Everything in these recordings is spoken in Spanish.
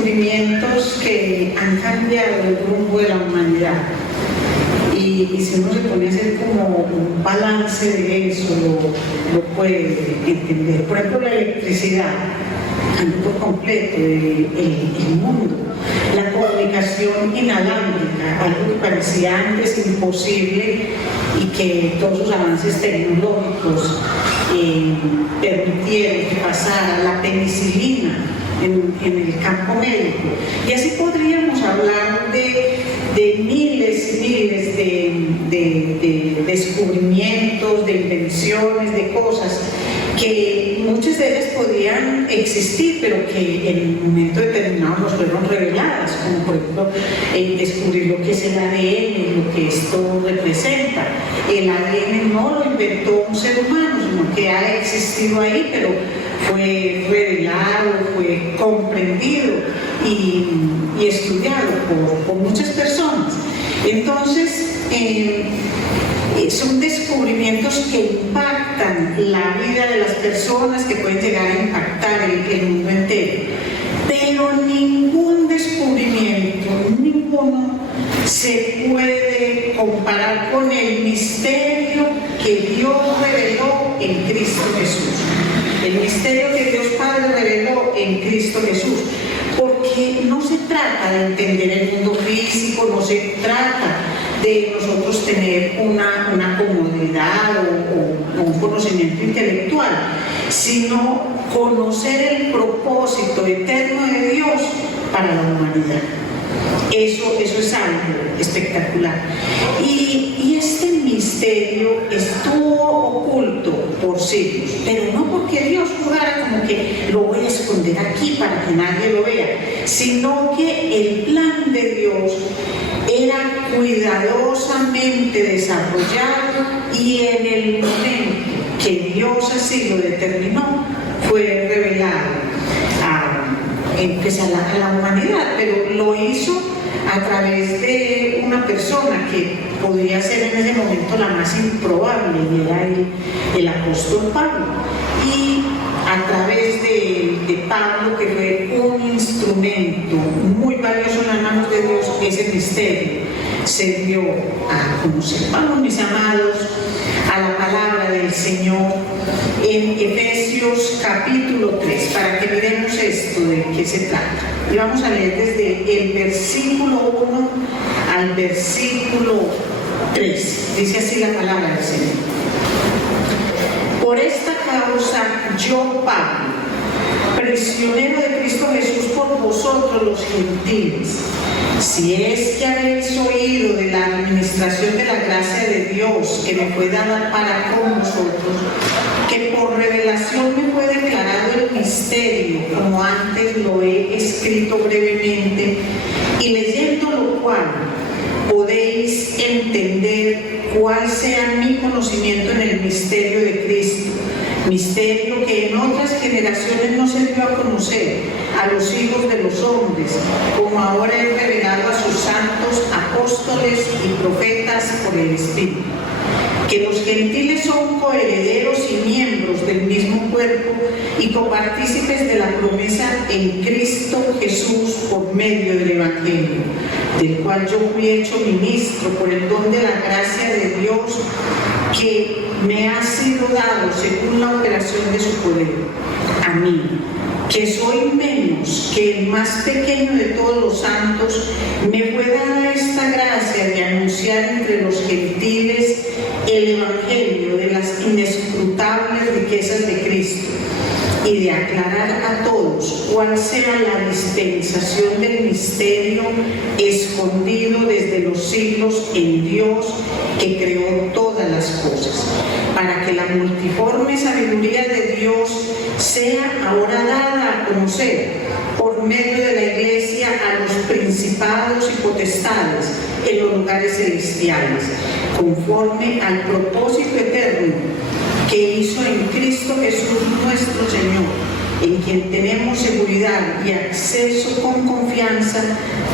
descubrimientos que han cambiado el rumbo de la humanidad. Y si uno se pone a hacer como un balance de eso, lo puede entender. Por ejemplo, la electricidad cambió por completo el mundo. La comunicación inalámbrica, algo que parecía antes imposible y que todos los avances tecnológicos permitieron que pasara. La penicilina en el campo médico. Y así podríamos hablar de miles y miles de descubrimientos, de invenciones, de cosas que muchas de ellas podían existir, pero que en un momento determinado nos fueron reveladas, como por ejemplo descubrir lo que es el ADN, lo que esto representa. El ADN no lo inventó un ser humano, sino que ha existido ahí, pero fue revelado, fue comprendido y estudiado por muchas personas. Entonces, son descubrimientos que impactan la vida de las personas, que pueden llegar a impactar el mundo entero. Pero ningún descubrimiento, ninguno, se puede comparar con el misterio que Dios reveló en Cristo Jesús. El misterio que Dios Padre reveló en Cristo Jesús. Porque no se trata de entender el mundo físico, no se trata de nosotros tener una comodidad o un conocimiento intelectual, sino conocer el propósito eterno de Dios para la humanidad. Eso es algo espectacular. Y este misterio estuvo oculto por siglos, pero no porque Dios jugara como que lo voy a esconder aquí para que nadie lo vea, sino que el plan de Dios era cuidadosamente desarrollado y en el momento que Dios así lo determinó, fue revelado a la humanidad, pero lo hizo a través de una persona que podría ser en ese momento la más improbable, y era el apóstol Pablo. Y a través de Pablo, que fue un instrumento muy valioso en las manos de Dios, ese misterio se dio a conocer. Vamos, mis amados, a la palabra del Señor en Efesios capítulo 3, para que miremos esto de qué se trata. Y vamos a leer desde el versículo 1 al versículo 3. Dice así la palabra del Señor. Por esta causa yo, Pablo, prisionero de Cristo Jesús por vosotros los gentiles, si es que habéis oído de la administración de la gracia de Dios que me fue dada para con vosotros, que por revelación me fue declarado el misterio, como antes lo he escrito brevemente, y leyendo lo cual podéis entender cuál sea mi conocimiento en el misterio de Cristo, misterio que en otras generaciones no se dio a conocer a los hijos de los hombres, como ahora he revelado a sus santos apóstoles y profetas por el Espíritu, que los gentiles son coherederos y miembros del mismo cuerpo y copartícipes de la promesa en Cristo Jesús por medio del Evangelio, del cual yo fui hecho ministro por el don de la gracia de Dios que me ha sido dado según la operación de su poder. A mí, que soy menos que el más pequeño de todos los santos, me fue dada esta gracia de anunciar entre los gentiles el Evangelio de las inescrutables riquezas de Cristo y de aclarar a todos cuál sea la dispensación del misterio escondido desde los siglos en Dios que creó todas las cosas, para que la multiforme sabiduría de Dios sea ahora dada a conocer por medio de la Iglesia a los principados y potestades en los lugares celestiales, conforme al propósito eterno que hizo en Cristo Jesús nuestro Señor, en quien tenemos seguridad y acceso con confianza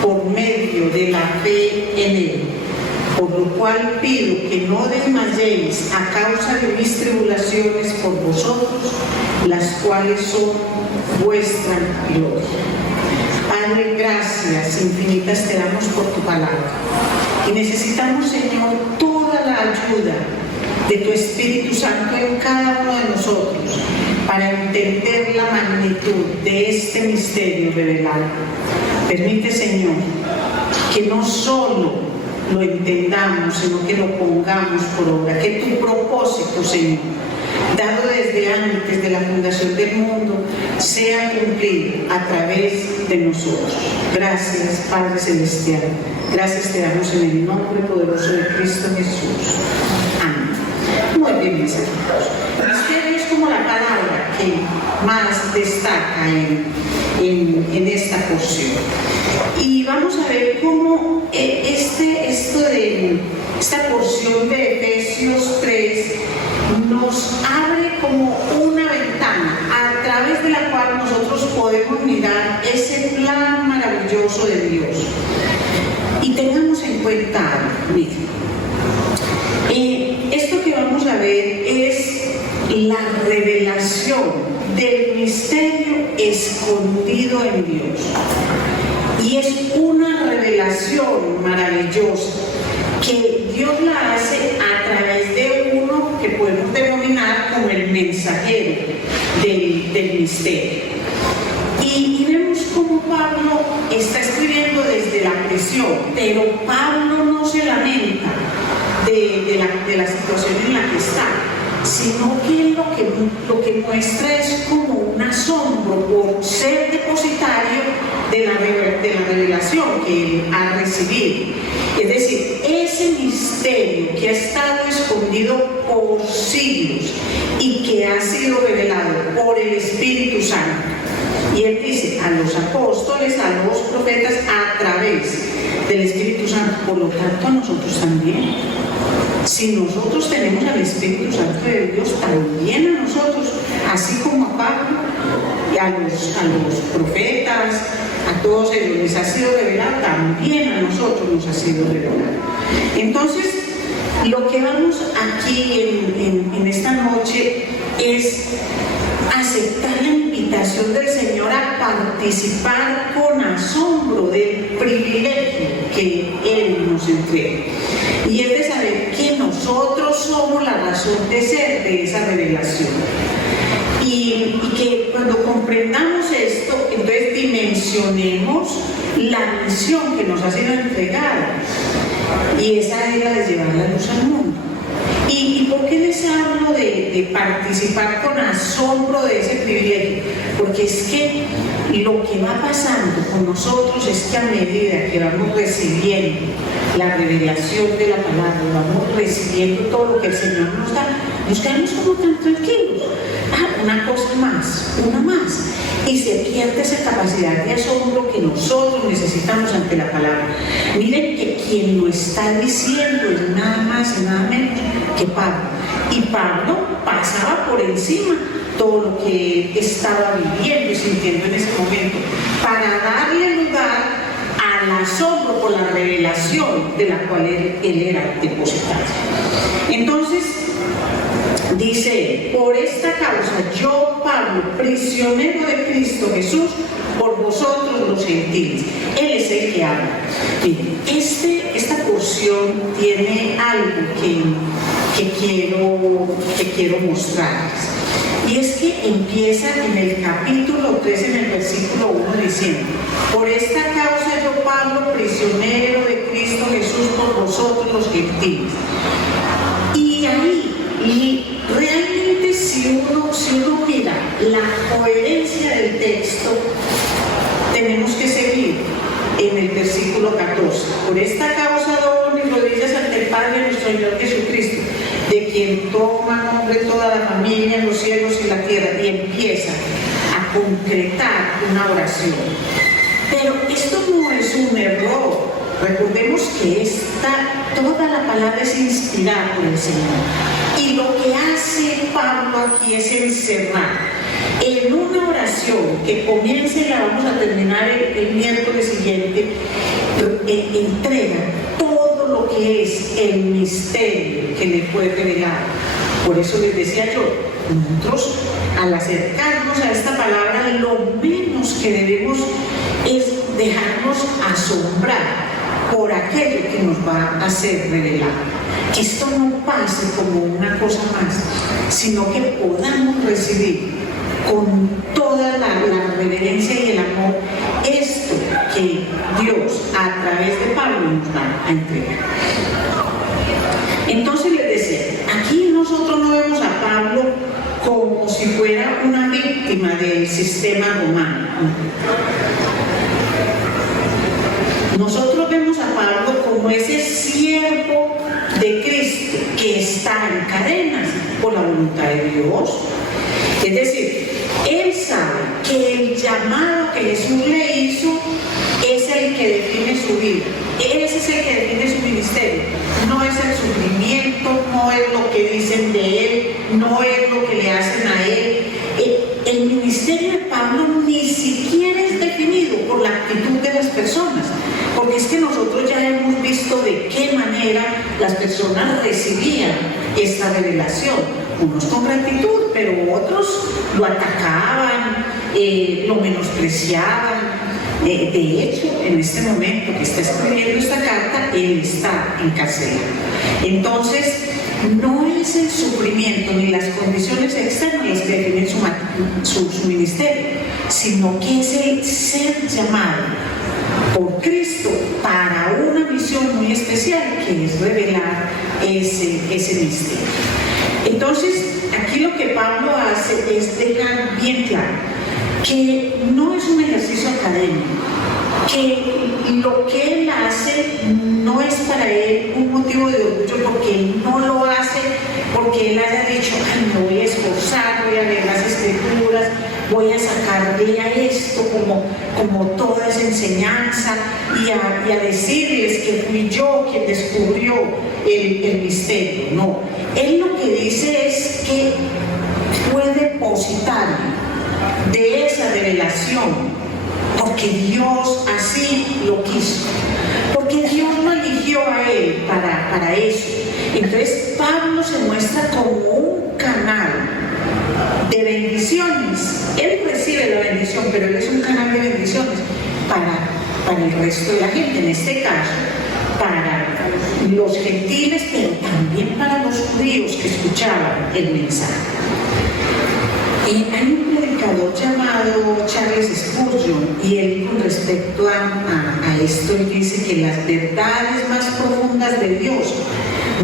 por medio de la fe en Él. Por lo cual pido que no desmayéis a causa de mis tribulaciones por vosotros, las cuales son vuestra gloria. Padre, gracias infinitas te damos por tu palabra. Y necesitamos, Señor, toda la ayuda de tu Espíritu Santo en cada uno de nosotros para entender la magnitud de este misterio revelado. Permite, Señor, que no solo lo entendamos, sino que lo pongamos por obra, que tu propósito, Señor, dado desde antes de la fundación del mundo, sea cumplido a través de nosotros. Gracias, Padre Celestial. Gracias te damos en el nombre poderoso de Cristo Jesús. Amén. Muy bien, mis hermanos. Misterio es como la palabra que más destaca en esta porción. Y vamos a ver cómo esta porción de Efesios 3 nos abre como una ventana a través de la cual nosotros podemos mirar ese plan maravilloso de Dios. Y tengamos en cuenta, miren, esto que vamos a ver es la revelación del misterio escondido en Dios. Y es una revelación maravillosa que Dios la hace a través de uno que podemos denominar como el mensajero del misterio. Y vemos cómo Pablo está escribiendo desde la prisión, pero Pablo no se lamenta de la situación en la que está, sino que lo que muestra es como un asombro por ser depositario de la revelación que él ha recibido. Es decir, ese misterio que ha estado escondido por siglos y que ha sido revelado por el Espíritu Santo. Y él dice a los apóstoles, a los profetas, a través del Espíritu Santo. Por lo tanto, a nosotros también. Si nosotros tenemos al Espíritu Santo de Dios, también a nosotros, así como a Pablo y a los profetas, a todos ellos les ha sido revelado, también a nosotros nos ha sido revelado. Entonces, lo que vamos aquí en esta noche es aceptar la invitación del Señor a participar con asombro del privilegio que Él nos entrega. Y es de saber que nosotros somos la razón de ser de esa revelación. Y que cuando comprendamos esto, entonces dimensionemos la misión que nos ha sido entregada. Y esa es la de llevar la luz al mundo. ¿Y por qué les hablo de participar con asombro de ese privilegio? Porque es que lo que va pasando con nosotros es que a medida que vamos recibiendo la revelación de la palabra, vamos recibiendo todo lo que el Señor nos da, nos quedamos como tan tranquilos. Una cosa más, una más. Y se pierde esa capacidad de asombro que nosotros necesitamos ante la palabra. Miren que quien lo está diciendo es nada más y nada menos que Pablo. Y Pablo pasaba por encima todo lo que estaba viviendo y sintiendo en ese momento para darle lugar al asombro por la revelación de la cual él era depositario. Entonces, dice, por esta causa yo, Pablo, prisionero de Cristo Jesús, por vosotros los gentiles. Él es el que habla. Esta porción tiene algo que quiero mostrarles. Y es que empieza en el capítulo 3, en el versículo 1, diciendo, por esta causa yo, Pablo, prisionero de Cristo Jesús, por vosotros los gentiles. Y ahí, realmente si uno mira la coherencia del texto, tenemos que seguir en el versículo 14. Por esta causa doblo mis rodillas ante el Padre nuestro Señor Jesucristo, de quien toma nombre toda la familia en los cielos y la tierra, y empieza a concretar una oración. Pero esto no es un error. Recordemos que toda la palabra es inspirada por el Señor. Y lo que hace Pablo aquí es encerrar en una oración que comienza y la vamos a terminar el miércoles siguiente, entrega todo lo que es el misterio que le fue revelado. Por eso les decía yo, nosotros al acercarnos a esta palabra, lo menos que debemos es dejarnos asombrar por aquello que nos va a ser revelado. Que esto no pase como una cosa más, sino que podamos recibir con toda la reverencia y el amor esto que Dios a través de Pablo nos va a entregar. Entonces les decía, aquí nosotros no vemos a Pablo como si fuera una víctima del sistema romano. Nosotros vemos a Pablo como ese siervo de Cristo que está en cadenas por la voluntad de Dios. Es decir, él sabe que el llamado que Jesús le hizo es el que define su vida. Ese es el que define su ministerio. No es el sufrimiento, no es lo que dicen de él, no es lo que le hacen a él. El ministerio de Pablo ni siquiera es definido por la actitud de las personas, porque es que nosotros ya hemos visto de qué manera las personas recibían esta revelación, unos con gratitud, pero otros lo atacaban, lo menospreciaban. De hecho, en este momento que está escribiendo esta carta, él está encarcelado. Entonces, no es el sufrimiento ni las condiciones externas las que definen su ministerio, sino que es el ser llamado por Cristo para una misión muy especial, que es revelar ese misterio. Entonces, aquí lo que Pablo hace es dejar bien claro que no es un ejercicio académico, que lo que él hace no es para él un motivo de orgullo, porque él no lo hace porque él haya dicho, ay, me voy a esforzar, voy a leer las escrituras, voy a sacarle a esto como toda esa enseñanza y a decirles que fui yo quien descubrió el misterio. No, él lo que dice es que fue depositario de esa revelación, porque Dios así lo quiso, porque Dios lo eligió a él para eso. Entonces Pablo se muestra como un canal de bendiciones. Él recibe la bendición, pero él es un canal de bendiciones para el resto de la gente, en este caso para los gentiles, pero también para los judíos que escuchaban el mensaje. Hay un predicador llamado Charles Spurgeon, y él, con respecto a esto, él dice que las verdades más profundas de Dios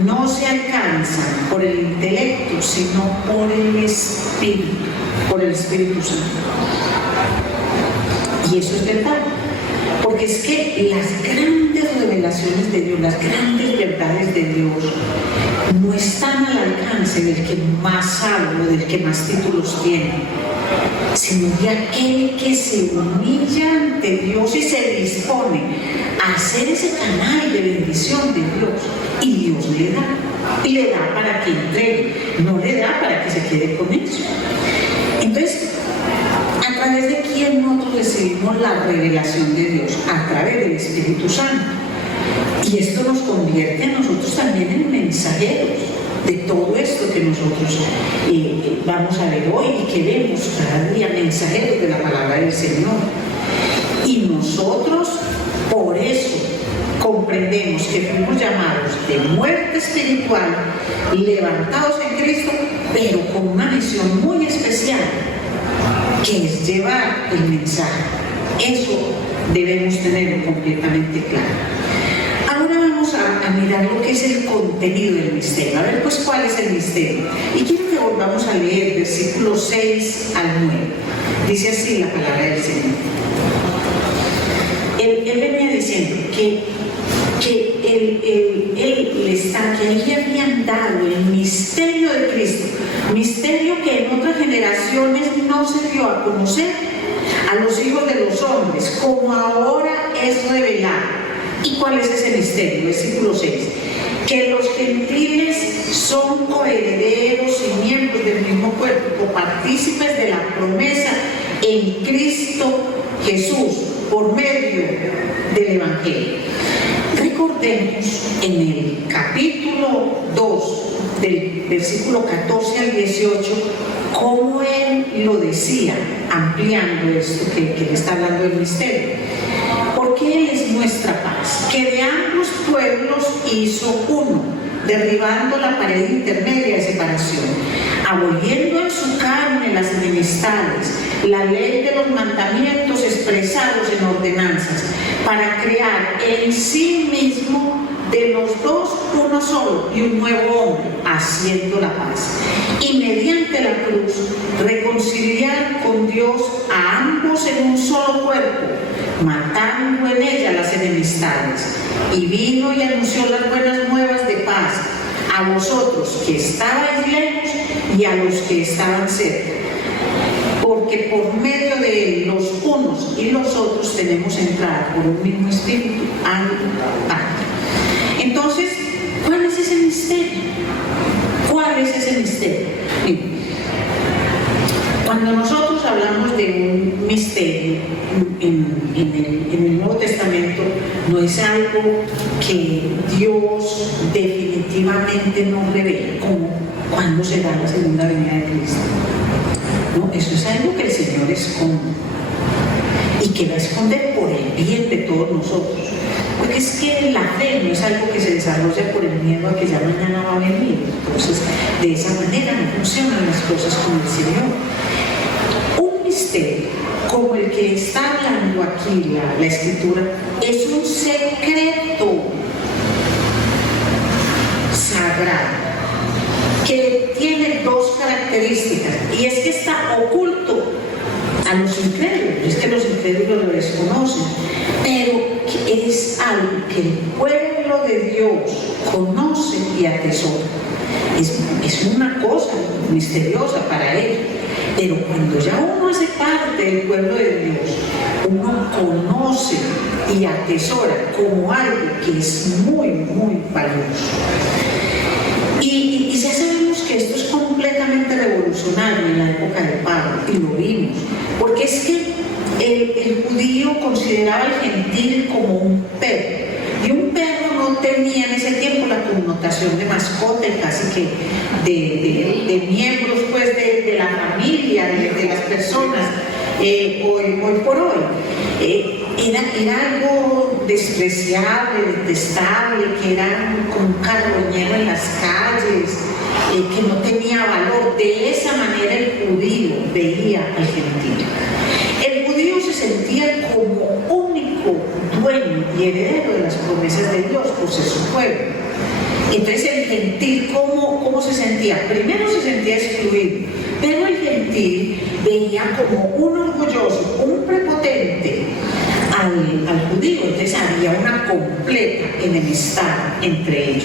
no se alcanzan por el intelecto, sino por el Espíritu Santo. Y eso es verdad, porque es que las grandes revelaciones de Dios, las grandes verdades de Dios, no están al alcance del que más sabe o del que más títulos tiene, sino de aquel que se humilla ante Dios y se dispone a hacer ese canal de bendición de Dios, y Dios le da para que entregue, no le da para que se quede con eso. Entonces, ¿a través de quién nosotros recibimos la revelación de Dios? A través del Espíritu Santo. Y esto nos convierte a nosotros también en mensajeros de todo esto que nosotros vamos a ver hoy y que vemos cada día, mensajeros de la palabra del Señor. Y nosotros, por eso, comprendemos que fuimos llamados de muerte espiritual, levantados en Cristo, pero con una misión muy especial, que es llevar el mensaje. Eso debemos tenerlo completamente claro. Ahora vamos a mirar lo que es el contenido del misterio. A ver, pues, ¿cuál es el misterio? Y quiero que volvamos a leer versículos 6 al 9. Dice así la palabra del Señor. Él venía diciendo que ahí habían dado el misterio de Cristo, misterio que en otras generaciones no se dio a conocer a los hijos de los hombres, como ahora es revelado. ¿Y cuál es ese misterio? Versículo 6. Que los gentiles son coherederos y miembros del mismo cuerpo, partícipes de la promesa en Cristo Jesús, por medio del Evangelio. Recordemos en el capítulo 2, del versículo 14 al 18, cómo él lo decía, ampliando esto que le está hablando del misterio. Él los hizo uno, derribando la pared intermedia de separación, aboliendo en su carne las enemistades, la ley de los mandamientos expresados en ordenanzas, para crear en sí mismo de los dos uno solo y un nuevo hombre, haciendo la paz, y mediante la cruz reconciliar con Dios a ambos en un solo cuerpo, matando en ella las enemistades. Y vino y anunció las buenas nuevas de paz a vosotros que estabais lejos y a los que estaban cerca, porque por medio de él los unos y los otros tenemos entrada por un mismo espíritu al Padre. Entonces, ¿cuál es ese misterio? ¿Cuál es ese misterio? Miren, cuando nosotros hablamos de un misterio en el Nuevo Testamento, no es algo que Dios definitivamente nos revela, como cuándo será la segunda venida de Cristo. No, eso es algo que el Señor esconde y que va a esconder por el bien de todos nosotros. Porque es que la fe no es algo que se desarrolla por el miedo a que ya mañana va a venir. Entonces, de esa manera no funcionan las cosas con el Señor. Un misterio como el que está hablando aquí la Escritura es un secreto sagrado que tiene dos características, y es que está oculto a los incrédulos, es que los incrédulos lo desconocen, pero que es algo que el pueblo de Dios conoce y atesora. Es una cosa misteriosa para él, pero cuando ya uno hace parte del pueblo de Dios, uno conoce y atesora como algo que es muy, muy valioso. Y ya sabemos que esto es completamente revolucionario en la época de Pablo, y lo vimos, porque es que el judío consideraba al gentil como un perro, y un perro no tenía en ese tiempo la connotación de mascota y casi que de miembros pues de la familia, de las personas, hoy por hoy. Era algo despreciable, detestable, que era como un carroñero en las calles, que no tenía valor. De esa manera el judío veía al gentil. El judío se sentía como único dueño y heredero de las promesas de Dios por ser su pueblo. Entonces el gentil, ¿cómo se sentía? Primero se sentía excluido, pero el gentil veía como un orgulloso, un prepotente al judío. Entonces había una completa enemistad entre ellos.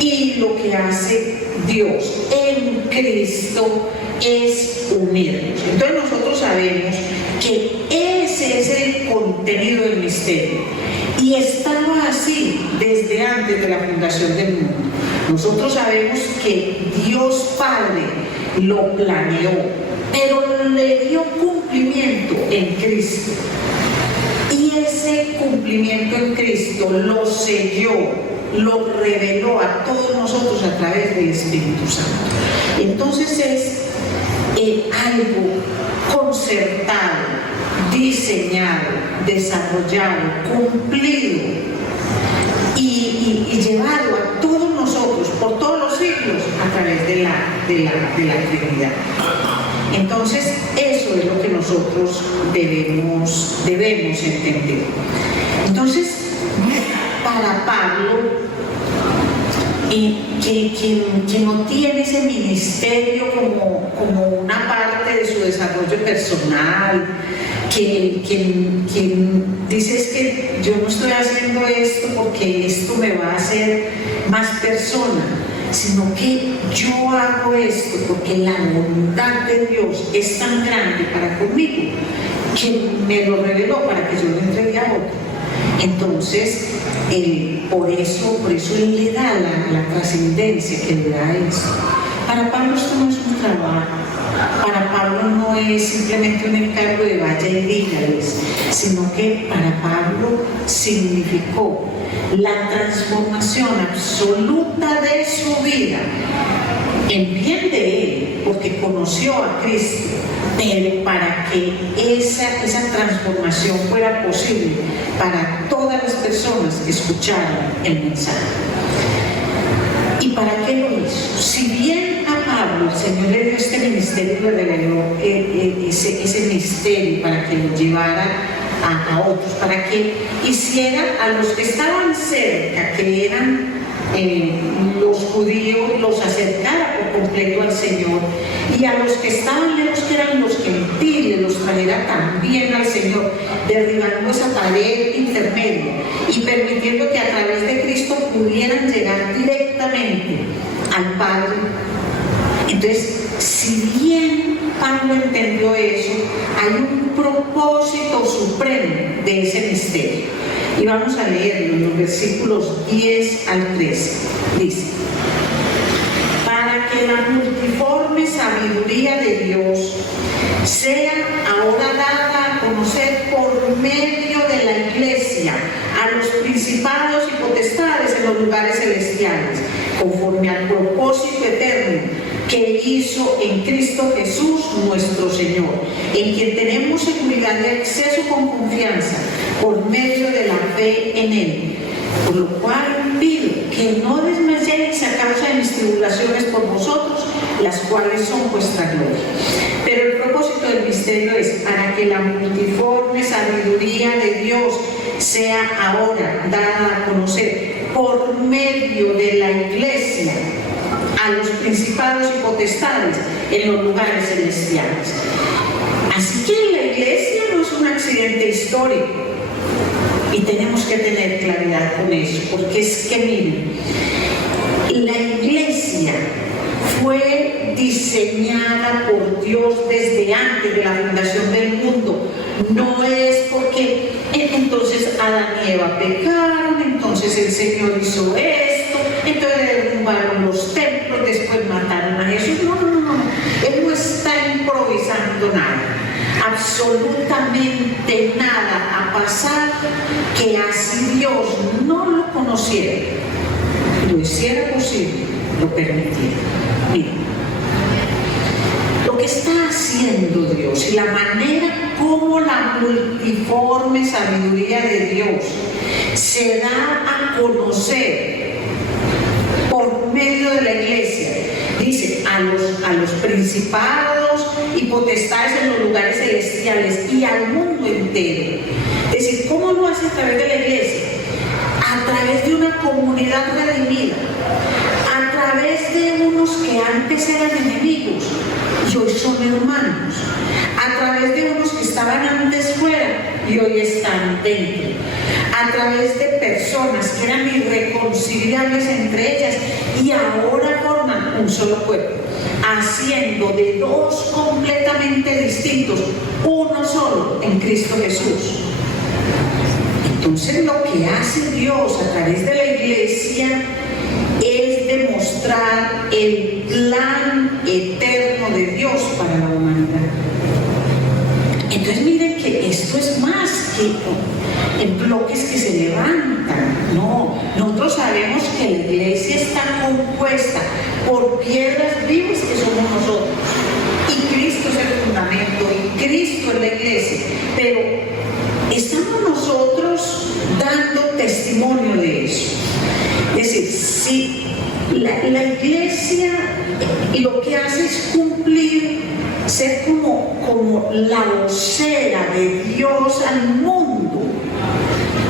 Y lo que hace Dios en Cristo es unirnos. Entonces nosotros sabemos que ese es el contenido del misterio, y estaba así desde antes de la fundación del mundo. Nosotros sabemos que Dios Padre lo planeó, pero le dio cumplimiento en Cristo, y ese cumplimiento en Cristo lo selló, lo reveló a todos nosotros a través del Espíritu Santo. Entonces es algo concertado, diseñado, desarrollado, cumplido y llevado a todos nosotros por todos los siglos a través de la Trinidad. Entonces eso es lo que nosotros debemos entender. Entonces, para Pablo, que no tiene ese ministerio como una parte de su desarrollo personal, quien dice es que yo no estoy haciendo esto porque esto me va a hacer más persona, sino que yo hago esto porque la voluntad de Dios es tan grande para conmigo que me lo reveló para que yo lo entregue a otro. Entonces, por eso él le da la trascendencia que le da eso. Para Pablo esto no es un trabajo, para Pablo no es simplemente un encargo de vaya y dígales, sino que para Pablo significó la transformación absoluta de su vida en bien de él, porque conoció a Cristo, pero para que esa transformación fuera posible para todas las personas personas escucharan el mensaje. ¿Y para qué lo hizo? Si bien a Pablo el Señor le dio este ministerio, le reveló ese misterio para que lo llevara a otros, para que hiciera a los que estaban cerca, que eran los judíos, los acercara por completo al Señor, y a los que estaban lejos, que eran los gentiles, los trajera también al Señor, derribando esa pared intermedia y permitiendo que a través de Cristo pudieran llegar directamente al Padre. Entonces, si bien Pablo entendió eso, hay un propósito supremo de ese misterio. Y vamos a leerlo en los versículos 10 al 13. Dice: para que la multiforme sabiduría de Dios sea ahora dada a conocer por medio de la Iglesia a los principados y potestades en los lugares celestiales, conforme al propósito eterno que hizo en Cristo Jesús nuestro Señor, en quien tenemos seguridad de acceso con confianza por medio de la fe en Él. Por lo cual pido que no desmayéis a causa de mis tribulaciones por vosotros, las cuales son vuestra gloria. Pero el propósito del misterio es para que la multiforme sabiduría de Dios sea ahora dada a conocer por medio de la Iglesia a los principados y potestades en los lugares celestiales. Así que la Iglesia no es un accidente histórico, y tenemos que tener claridad con eso, porque es que miren, la Iglesia fue diseñada por Dios desde antes de la fundación del mundo. No es porque entonces Adán y Eva pecaron, entonces el Señor hizo esto, entonces derrumbaron los templos, después mataron a Jesús. No. Él no está improvisando nada. Absolutamente nada ha pasado que así Dios no lo conociera, lo hiciera posible, lo permitiera. Miren, lo que está haciendo Dios y la manera como la multiforme sabiduría de Dios se da a conocer por medio de la Iglesia, dice, a los principados y potestades en los lugares celestiales y al mundo entero. Es decir, ¿cómo lo hace a través de la Iglesia? A través de una comunidad redimida, a través de unos que antes eran enemigos y hoy son hermanos, a través de unos que estaban antes fuera y hoy están dentro, a través de personas que eran irreconciliables entre ellas y ahora forman un solo cuerpo, haciendo de dos completamente distintos uno solo en Cristo Jesús. Entonces lo que hace Dios a través de la Iglesia es demostrar el plan eterno de Dios para la humanidad. Entonces miren que esto es más que en bloques que se levantan. No, nosotros sabemos que la Iglesia está compuesta por piedras vivas que somos nosotros, y Cristo es el fundamento, y Cristo es la Iglesia, pero estamos nosotros dando testimonio de eso. Es decir, si la Iglesia lo que hace es cumplir, ser como la vocera de Dios al mundo,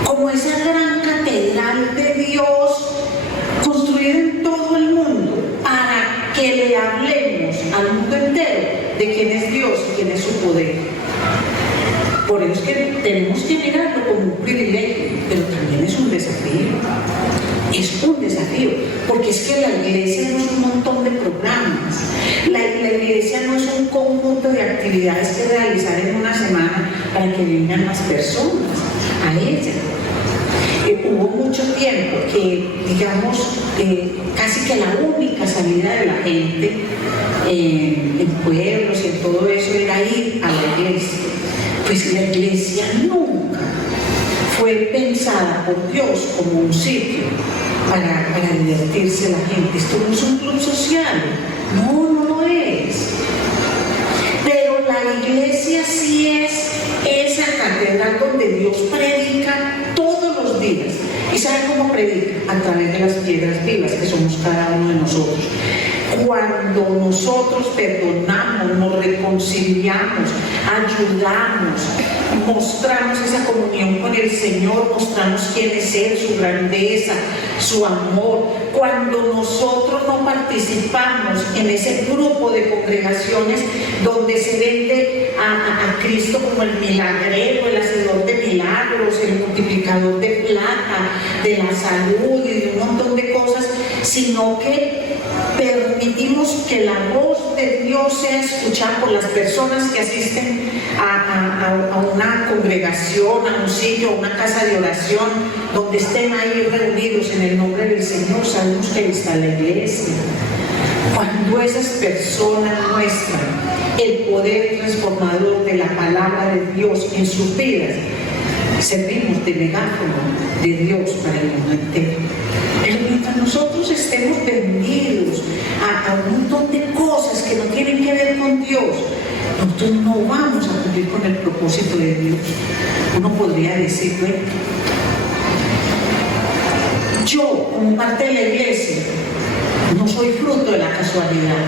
como esa gran catedral de Dios construida en todo el mundo para que le hablemos al mundo entero de quién es Dios y quién es su poder. Por eso es que tenemos que mirarlo como un privilegio, pero también es un desafío. Es un desafío, porque es que la Iglesia no es un montón de programas. La Iglesia no es un conjunto de actividades que realizar en una semana para que vengan las personas a ella. Hubo mucho tiempo que, digamos, casi que la única salida de la gente en pueblos y en todo eso era ir a la iglesia. Pues la Iglesia nunca fue pensada por Dios como un sitio para divertirse la gente. Esto no es un club social, no lo es. Pero la Iglesia sí es esa catedral donde Dios predica todos los días piedras vivas que somos cada uno de nosotros. Cuando nosotros perdonamos, nos reconciliamos, ayudamos, mostramos esa comunión con el Señor, mostramos quién es Él, su grandeza, su amor. Cuando nosotros no participamos en ese grupo de congregaciones donde se vende a Cristo como el milagrero, el hacedor de milagros, el multiplicador de plata, de la salud y de un montón de cosas, sino que permitimos que la voz de Dios sea escuchada por las personas que asisten a una congregación, a un sitio, a una casa de oración, donde estén ahí reunidos en el nombre del Señor. Sabemos que ahí está la iglesia. Cuando esas personas muestran el poder transformador de la palabra de Dios en sus vidas, servimos de megáfono de Dios para el mundo entero. Pero mientras nosotros estemos vendidos a un montón de cosas que no tienen que ver con Dios, nosotros no vamos a cumplir con el propósito de Dios. Uno podría decir, bueno, yo como parte de la iglesia no soy fruto de la casualidad.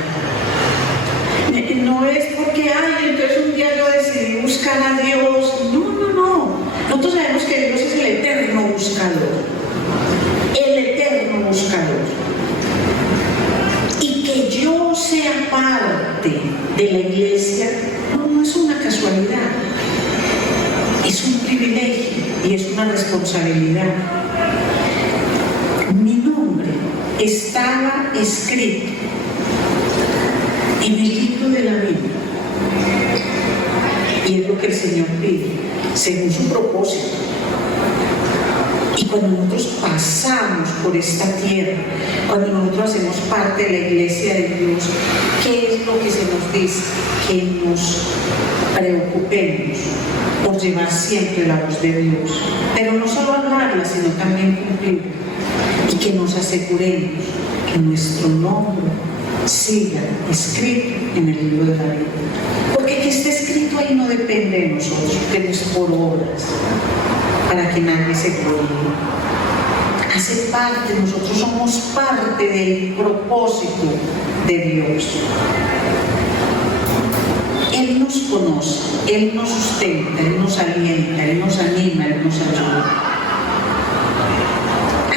No es porque, entonces un día yo decidí buscar a Dios. No. Nosotros sabemos que Dios es el eterno buscador. El eterno buscador. Y que yo sea parte de la iglesia no es una casualidad. Es un privilegio y es una responsabilidad. Mi nombre estaba escrito en el libro de la Biblia. Y es lo que el Señor pide, según su propósito. Y cuando nosotros pasamos por esta tierra, cuando nosotros hacemos parte de la iglesia de Dios, ¿qué es lo que se nos dice? Que nos preocupemos por llevar siempre la voz de Dios. Pero no solo hablarla, sino también cumplirla. Y que nos aseguremos que nuestro nombre siga escrito en el libro de la vida. Porque que esté escrito ahí no depende de nosotros, que no es por obras, para que nadie se gloríe. Hace parte, nosotros somos parte del propósito de Dios. Él nos conoce, Él nos sustenta, Él nos alienta, Él nos anima, Él nos ayuda.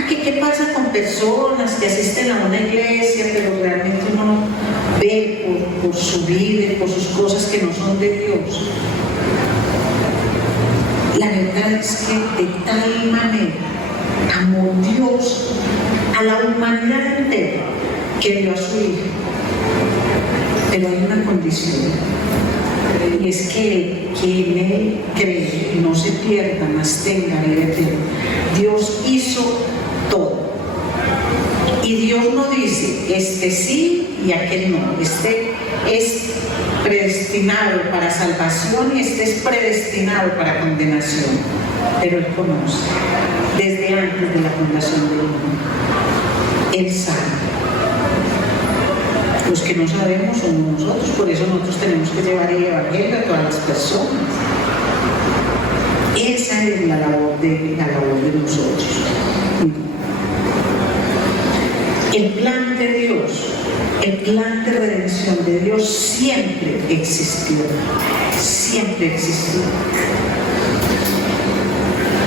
¿Qué pasa con personas que asisten a una iglesia, pero realmente uno no ve por su vida, por sus cosas que no son de Dios? La verdad es que de tal manera amó Dios a la humanidad entera que dio a su Hijo. Pero hay una condición, y es que quien en Él cree no se pierda, mas tenga vida eterna. Dios hizo todo. Y Dios no dice, este sí y aquel no. Este es predestinado para salvación y este es predestinado para condenación. Pero Él conoce, desde antes de la fundación del mundo. Él sabe. Los que no sabemos somos nosotros, por eso nosotros tenemos que llevar el evangelio a todas las personas. Esa es la labor de nosotros. El plan de Dios, el plan de redención de Dios siempre existió, siempre existió.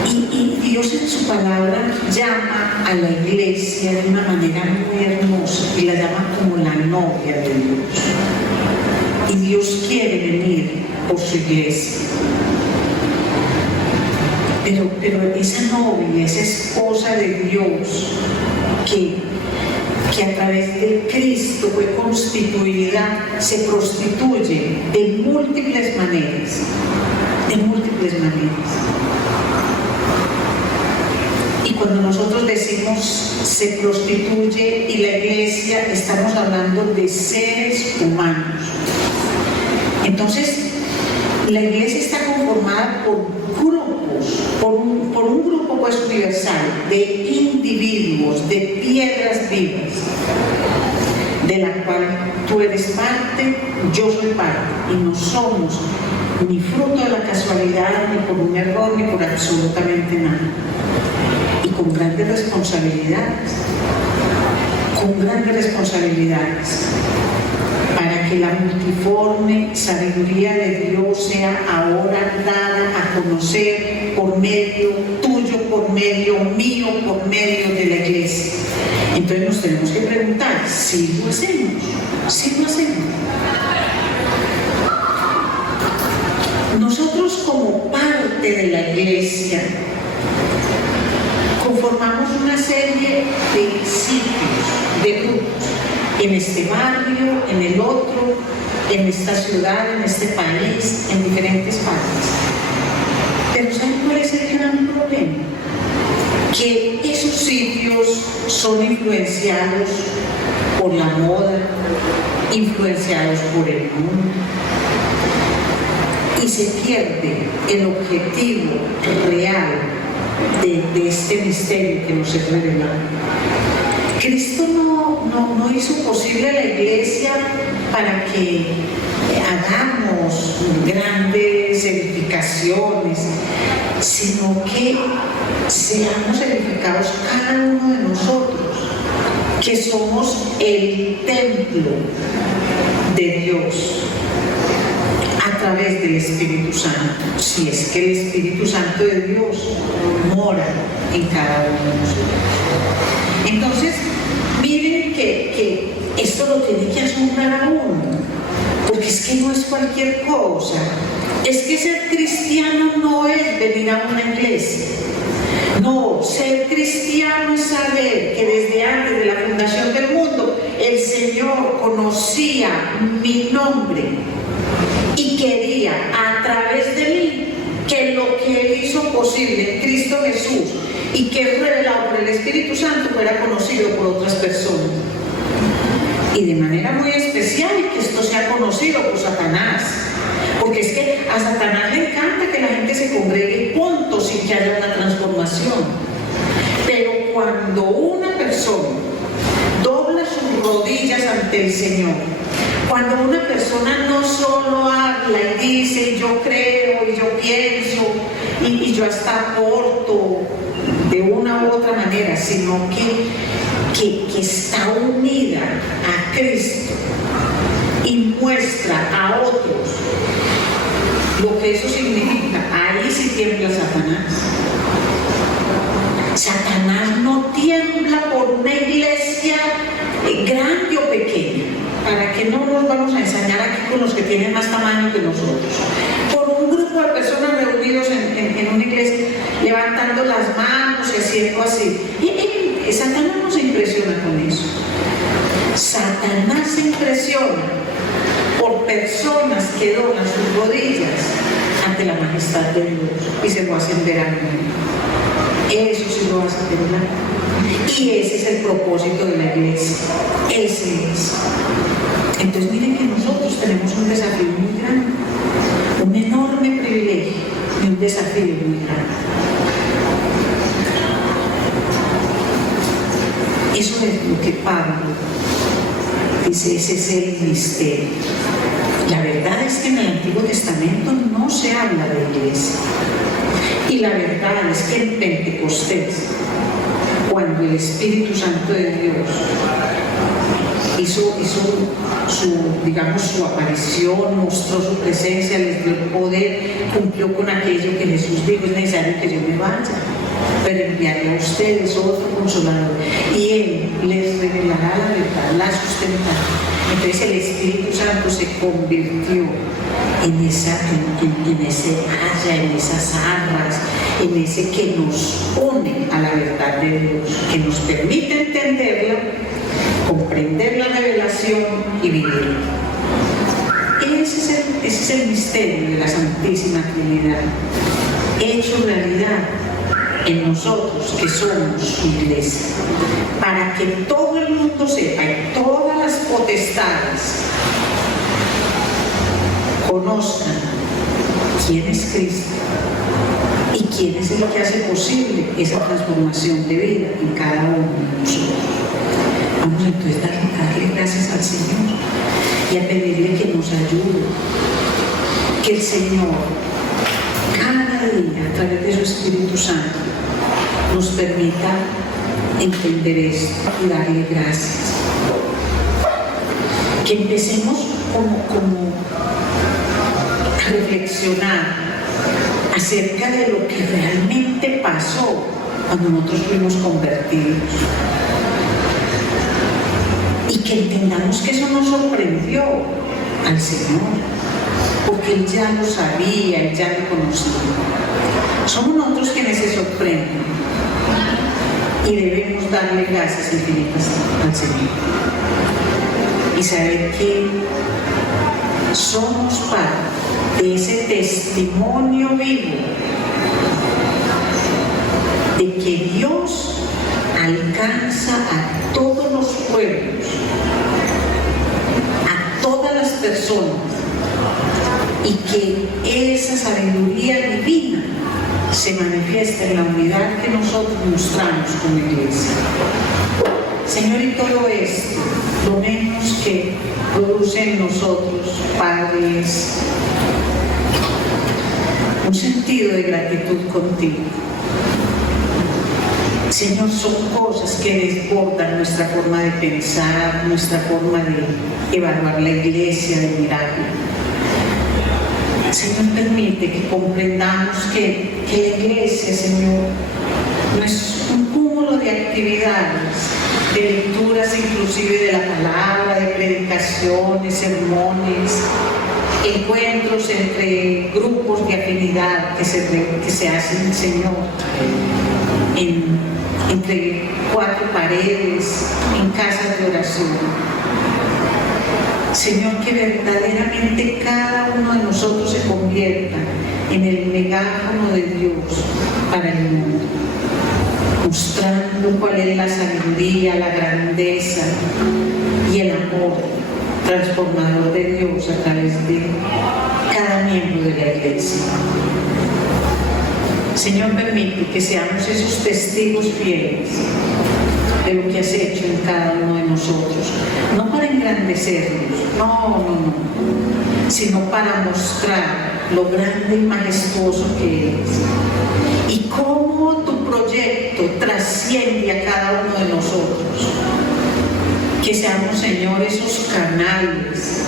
Y Dios en su palabra llama a la iglesia de una manera muy hermosa y la llama como la novia de Dios. Y Dios quiere venir por su iglesia. Pero esa novia, esa esposa de Dios que a través de Cristo fue constituida, se prostituye de múltiples maneras, Y cuando nosotros decimos se prostituye y la iglesia, estamos hablando de seres humanos. Entonces, la iglesia está conformada por grupos, por un grupo pues universal de individuos, de piedras vivas, de la cual tú eres parte, yo soy parte, y no somos ni fruto de la casualidad, ni por un error, ni por absolutamente nada, y con grandes responsabilidades. con grandes responsabilidades, para que la multiforme sabiduría de Dios sea ahora dada a conocer por medio tuyo, por medio mío, por medio de la iglesia. Entonces nos tenemos que preguntar, ¿sí lo hacemos? ¿Sí lo hacemos? Nosotros como parte de la iglesia conformamos una serie de sitios, de grupos, en este barrio, en el otro, en esta ciudad, en este país, en diferentes partes. Pero ¿saben cuál es el gran problema? Que esos sitios son influenciados por la moda, influenciados por el mundo, y se pierde el objetivo real de este misterio que nos es revelado. Cristo no hizo posible la iglesia para que hagamos grandes edificaciones, sino que seamos edificados cada uno de nosotros, que somos el templo de Dios a través del Espíritu Santo, si es que el Espíritu Santo de Dios mora en cada uno de nosotros. Entonces, miren que esto lo tiene que asombrar a uno, porque es que no es cualquier cosa. Es que ser cristiano no es venir a una iglesia. No, ser cristiano es saber que desde antes de la fundación del mundo el Señor conocía mi nombre y quería a través de mí que lo que Él hizo posible en Cristo Jesús y que es revelado por el Espíritu Santo fuera conocido por otras personas. Y de manera muy especial que esto sea conocido por Satanás. Porque es que a Satanás le encanta que la gente se congregue punto sin que haya una transformación. Pero cuando una persona dobla sus rodillas ante el Señor, cuando una persona no solo habla y dice yo creo y yo pienso y yo hasta aporto de una u otra manera, sino que está unida a Cristo y muestra a otros lo que eso significa, ahí sí tiembla Satanás. Satanás no tiembla por una iglesia grande o pequeña, para que no nos vamos a ensañar aquí con los que tienen más tamaño que nosotros. Por un grupo de personas reunidos en una iglesia, levantando las manos y haciendo así. Y Satanás no se impresiona con eso. Satanás se impresiona por personas que doblan sus rodillas ante la majestad de Dios y se lo hacen ver a Él. Eso sí lo hace ver. Y ese es el propósito de la iglesia. Ese es. Entonces miren que nosotros tenemos un desafío muy grande, un enorme privilegio y un desafío muy grande. Eso es lo que Pablo dice, ese es el misterio. La verdad es que en el Antiguo Testamento no se habla de iglesia. Y la verdad es que en Pentecostés, cuando el Espíritu Santo de Dios hizo su aparición, mostró su presencia, les dio el poder, cumplió con aquello que Jesús dijo, es necesario que yo me vaya, pero enviaré a ustedes otro consolador y Él les revelará la verdad, la sustentará. Entonces el Espíritu Santo se convirtió en ese haya, en esas arras, en ese que nos une a la verdad de Dios, que nos permite entenderla, comprender la revelación y vivirla. Ese es el misterio de la Santísima Trinidad, hecho realidad en nosotros que somos su iglesia, para que todo el mundo sepa y todas las potestades conozcan quién es Cristo y quién es el que hace posible esa transformación de vida en cada uno de nosotros. Vamos entonces a darle gracias al Señor y a pedirle que nos ayude, que el Señor cada día a través de su Espíritu Santo nos permita entender esto y darle gracias. Que empecemos como a reflexionar acerca de lo que realmente pasó cuando nosotros fuimos convertidos. Y que entendamos que eso nos sorprendió al Señor, porque Él ya lo sabía, Él ya lo conocía. Somos nosotros quienes se sorprenden y debemos darle gracias infinitas al Señor y saber que somos parte de ese testimonio vivo de que Dios alcanza a todos los pueblos, a todas las personas, y que esa sabiduría divina se manifiesta en la unidad que nosotros mostramos como iglesia. Señor, y todo esto, lo menos que produce en nosotros, padres, un sentido de gratitud contigo. Señor, son cosas que desbordan nuestra forma de pensar, nuestra forma de evaluar la iglesia, de mirarla. Señor, permite que comprendamos que la iglesia, Señor, no es un cúmulo de actividades, de lecturas inclusive de la palabra, de predicaciones, sermones, encuentros entre grupos de afinidad que se hacen, Señor, entre cuatro paredes, en casas de oración. Señor, que verdaderamente cada uno de nosotros se convierta en el megáfono de Dios para el mundo, mostrando cuál es la sabiduría, la grandeza y el amor transformador de Dios a través de cada miembro de la iglesia. Señor, permite que seamos esos testigos fieles de lo que has hecho en cada uno de nosotros, no para engrandecernos, no, sino para mostrar lo grande y majestuoso que eres y cómo tu proyecto trasciende a cada uno de nosotros. Que seamos, Señor, esos canales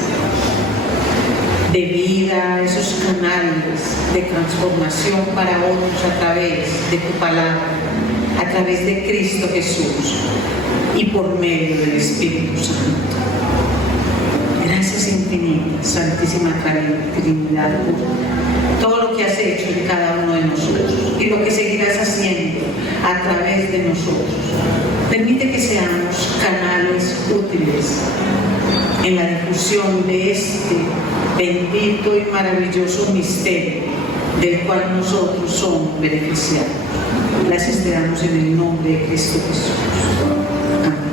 de vida, esos canales de transformación para otros a través de tu palabra, a través de Cristo Jesús y por medio del Espíritu Santo. Gracias infinitas, Santísima Trinidad, por todo lo que has hecho en cada uno de nosotros y lo que seguirás haciendo a través de nosotros. Permite que seamos canales útiles en la difusión de este bendito y maravilloso misterio del cual nosotros somos beneficiados. Gracias te damos en el nombre de Cristo Jesús. Amén.